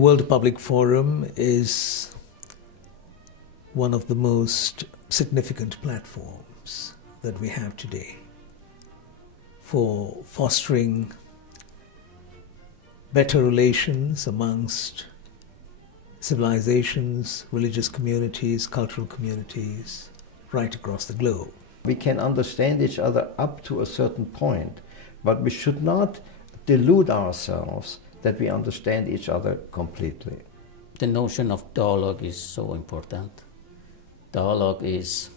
World Public Forum is one of the most significant platforms that we have today for fostering better relations amongst civilizations, religious communities, cultural communities, right across the globe. We can understand each other up to a certain point, but we should not delude ourselves that we understand each other completely. The notion of dialogue is so important. Dialogue is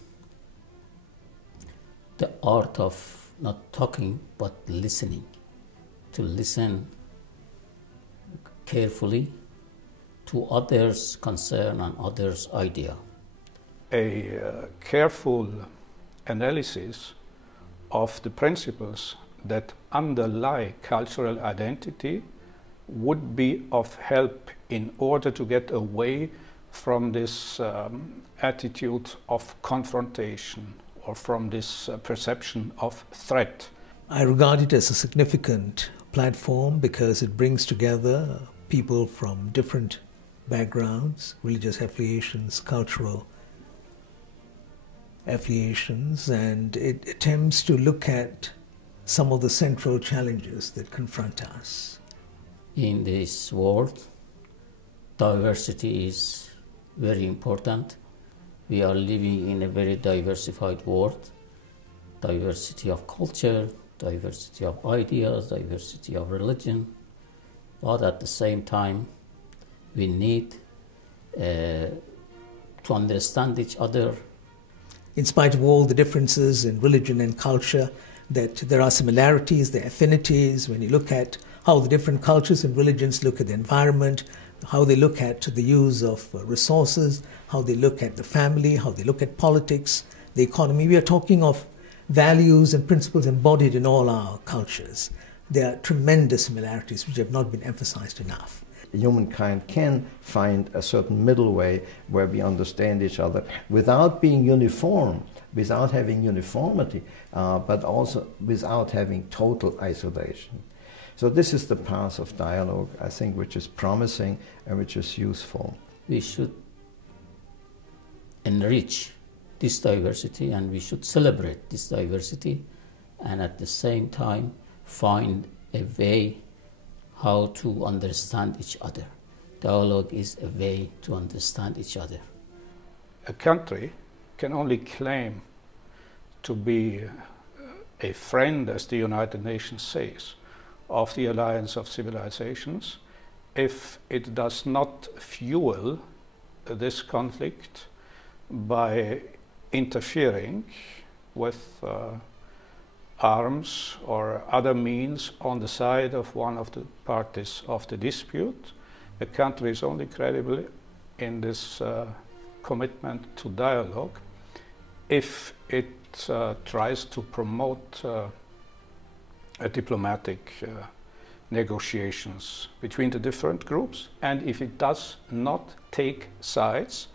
the art of not talking but listening, to listen carefully to others' concern and others' idea. A careful analysis of the principles that underlie cultural identity would be of help in order to get away from this attitude of confrontation or from this perception of threat. I regard it as a significant platform because it brings together people from different backgrounds, religious affiliations, cultural affiliations, and it attempts to look at some of the central challenges that confront us. In this world, diversity is very important. We are living in a very diversified world. Diversity of culture, diversity of ideas, diversity of religion. But at the same time, we need to understand each other. In spite of all the differences in religion and culture, that there are similarities, there are affinities. When you look at how the different cultures and religions look at the environment, how they look at the use of resources, how they look at the family, how they look at politics, the economy. We are talking of values and principles embodied in all our cultures. There are tremendous similarities which have not been emphasized enough. Humankind can find a certain middle way where we understand each other without being uniform, without having uniformity, but also without having total isolation. So this is the path of dialogue, I think, which is promising and which is useful. We should enrich this diversity and we should celebrate this diversity, and at the same time find a way how to understand each other. Dialogue is a way to understand each other. A country can only claim to be a friend, as the United Nations says, of the Alliance of Civilizations if it does not fuel this conflict by interfering with arms or other means on the side of one of the parties of the dispute. A country is only credible in this commitment to dialogue if it tries to promote diplomatic negotiations between the different groups, and if it does not take sides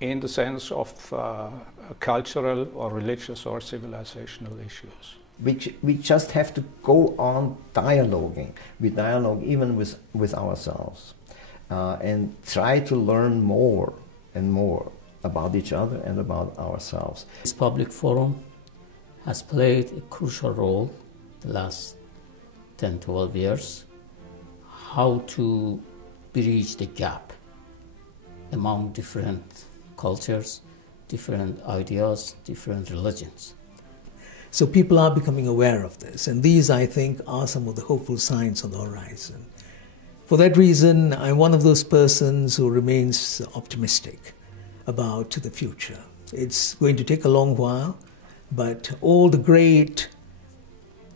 in the sense of cultural or religious or civilizational issues. We just have to go on dialoguing. We dialogue even with ourselves and try to learn more and more about each other and about ourselves. This public forum has played a crucial role the last 10-12 years, how to bridge the gap among different cultures, different ideas, different religions. So people are becoming aware of this, and these, I think, are some of the hopeful signs on the horizon. For that reason, I'm one of those persons who remains optimistic about the future. It's going to take a long while, but all the great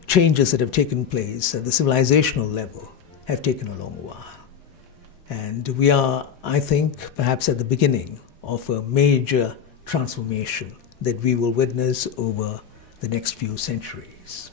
changes that have taken place at the civilizational level have taken a long while. And we are, I think, perhaps at the beginning of a major transformation that we will witness over the next few centuries.